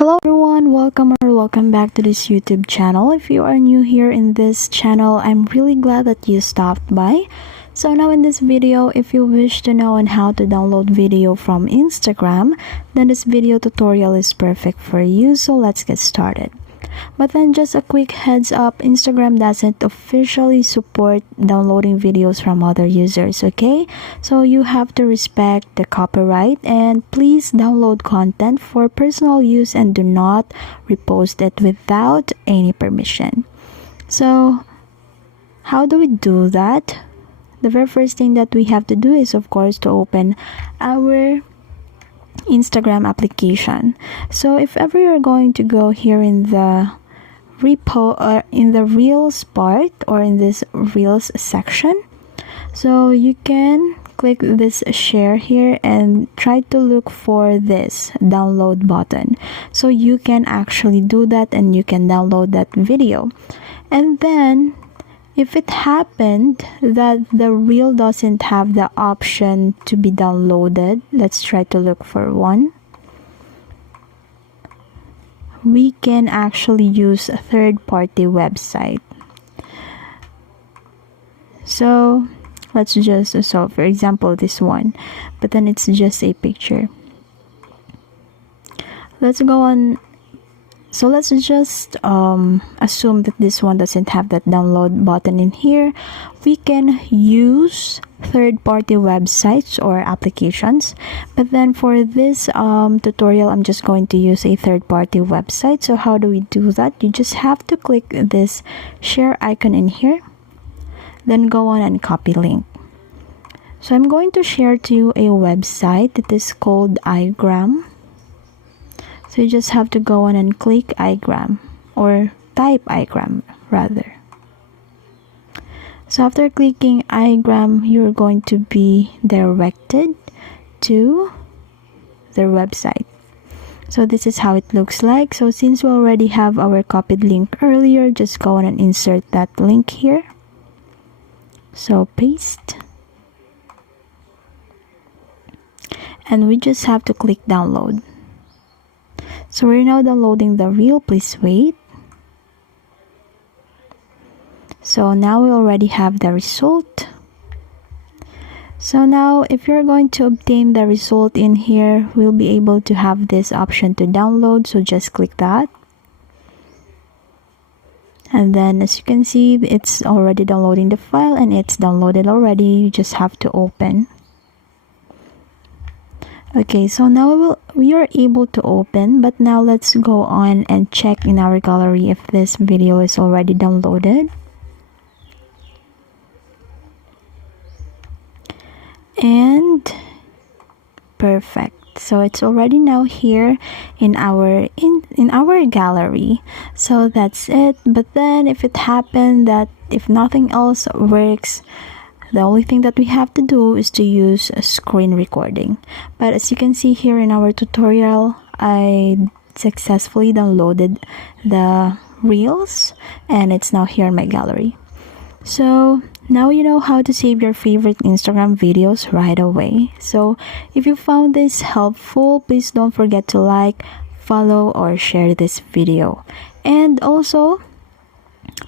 Hello everyone, welcome back to this YouTube channel. If you are new here in this channel, I'm really glad that you stopped by. So now in this video, if you wish to know on how to download video from Instagram, then this video tutorial is perfect for you. So let's get started. But then just a quick heads up, Instagram doesn't officially support downloading videos from other users, okay? So you have to respect the copyright and please download content for personal use and do not repost it without any permission. So how do we do that? The very first thing that we have to do is of course to open our Instagram application. So if ever you're going to go here in the in the Reels part or in this Reels section, so you can click this share here and try to look for this download button. So you can actually do that and you can download that video. And then if it happened that the reel doesn't have the option to be downloaded, let's try to look for one. We can actually use a third-party website. So let's just, so for example this one, but then it's just a picture. Let's go on. So let's just assume that this one doesn't have that download button in here. We can use third-party websites or applications, but then for this tutorial I'm just going to use a third-party website. So how do we do that? You just have to click this share icon in here, then go on and copy link. So I'm going to share to you a website that is called iGram. So you just have to go on and click iGram or type iGram rather. So after clicking iGram, you're going to be directed to their website. So this is how it looks like. So since we already have our copied link earlier, just go on and insert that link here. So paste. And we just have to click download. So we're now downloading the reel. Please wait. So now we already have the result. So now if you're going to obtain the result in here, we'll be able to have this option to download. So just click that. And then as you can see, it's already downloading the file and it's downloaded already. You just have to open. Okay, so now we are able to open, but now let's go on and check in our gallery if this video is already downloaded. And perfect. So it's already now here in our gallery. So that's it. But then if it happened that if nothing else works, the only thing that we have to do is to use a screen recording. But as you can see here in our tutorial, I successfully downloaded the reels and it's now here in my gallery. So now you know how to save your favorite Instagram videos right away. So if you found this helpful, please don't forget to like, follow, or share this video. And also,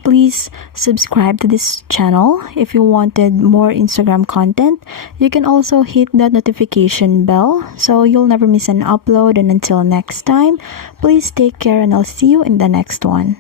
please subscribe to this channel if you wanted more Instagram content. You can also hit that notification bell so you'll never miss an upload. And until next time, please take care and I'll see you in the next one.